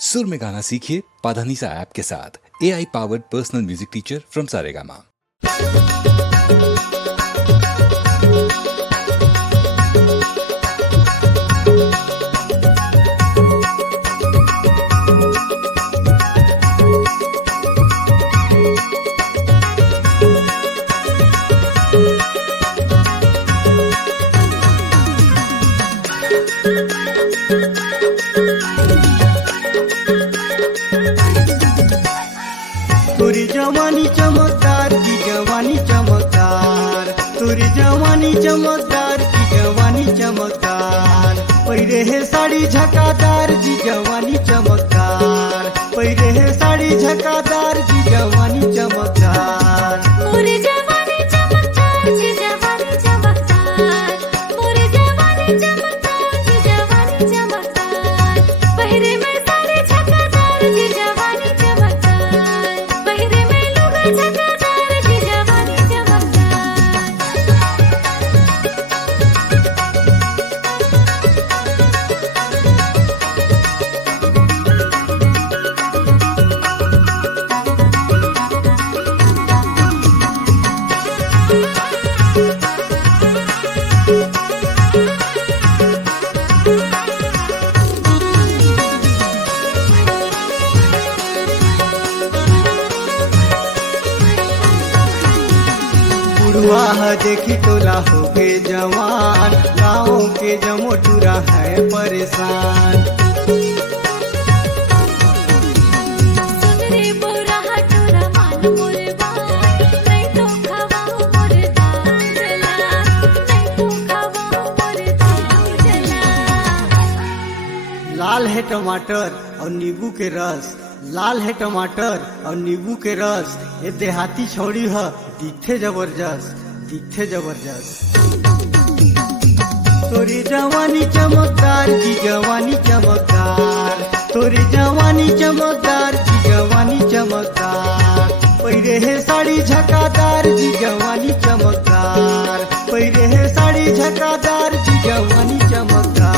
सुर में गाना सीखिए पाधानीसा ऐप के साथ। AI powered personal music teacher from Saregama. तोरी जवानी चमकदार की जवानी चमकदार, तोरी जवानी चमकदार की जवानी चमकदार। पहिरे है साड़ी झकादार जी जवानी चमकदार, पहिरे है साड़ी झकादार जी जवानी चमकदार। मोरे जवानी चमकदार जी जवानी चमकदार, मोरे जवानी चमकदार जी जवानी चमकदार। पहिरे में साड़ी झकादार जी जवानी चमकदार, पहिरे में लुगा झकादार जी जवानी चमकदार। बुढ़वा है देखी तोला हो गए जवान, गाँव के जमोटूरा है परेशान। सुन रे बोरा हटोरा मान मोरे बाल, नहीं तो खवाओ मोरे दाल जला, नहीं तो खवाओ मोरे दाल जला। लाल है टमाटर और नींबू के रस, लाल है टमाटर और नींबू के रस। ये देहाती छौड़ी है दिखे जबरदस्त, दिखे जबरदस्त। तोरी जवानी चमकदार की जवानी चमकदार, तोरी जवानी चमकदार की जवानी चमकदार। पहिरे है साड़ी झकादार जी जवानी चमकदार, पहिरे है साड़ी झकादार जी जवानी चमकदार।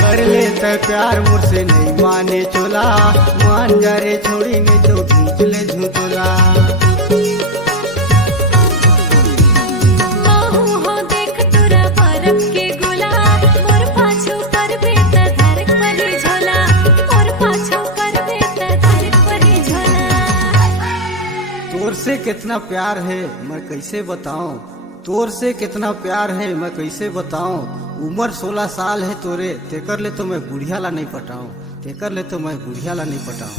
कर लेता प्यार मुझसे नहीं माने चोला, मान जा रे छोड़ी ने तो खींच ले झूठोला। महू हो देख तोरा बरफ के गोला, मोर पाछू कर बेत धरक परी झोला, मोर पाछू कर बेत धरक परी झोला। तोर से कितना प्यार है मैं कैसे बताऊं, तोर से कितना प्यार है मैं कैसे बताऊं। उम्र 16 साल है तोरे, तेकर ले तो मैं बुढ़िया ला नहीं पटाऊं, तेकर ले तो मैं बुढ़िया ला नहीं पटाऊं।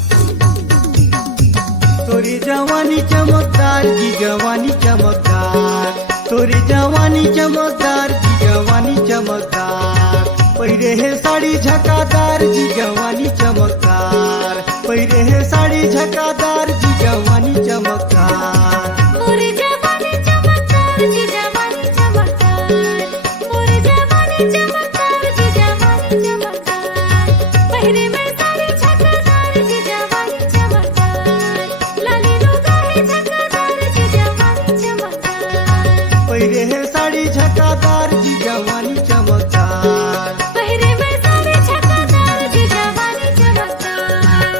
तोरी जवानी चमकदार की जवानी चमकदार, तोरी जवानी चमकदार की जवानी चमकदार। पहिरे है साड़ी झकादार जी जवानी चमकदार, पहिरे है साड़ी झकादार जी जवानी चमकदार। मोरे जवानी चमकदार जी जवानी चमकदार, मोरे जवानी चमकदार जी जवानी चमकदार। पहिरे में साड़ी झकादार जी जवानी चमकदार, लाली लुगा है झकादार जी जवानी चमकदार। पहिरे है साड़ी झकादार जी जवानी चमकदार, पहिरे में साड़ी झकादार जी जवानी चमकदार,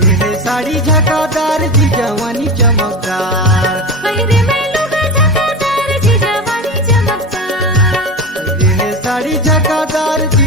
पहिरे है साड़ी झकादार जी जवानी चमकदार। पहिरे में लुगा झकादार जी जवानी चमकदार। पहिरे है साड़ी झकादार जी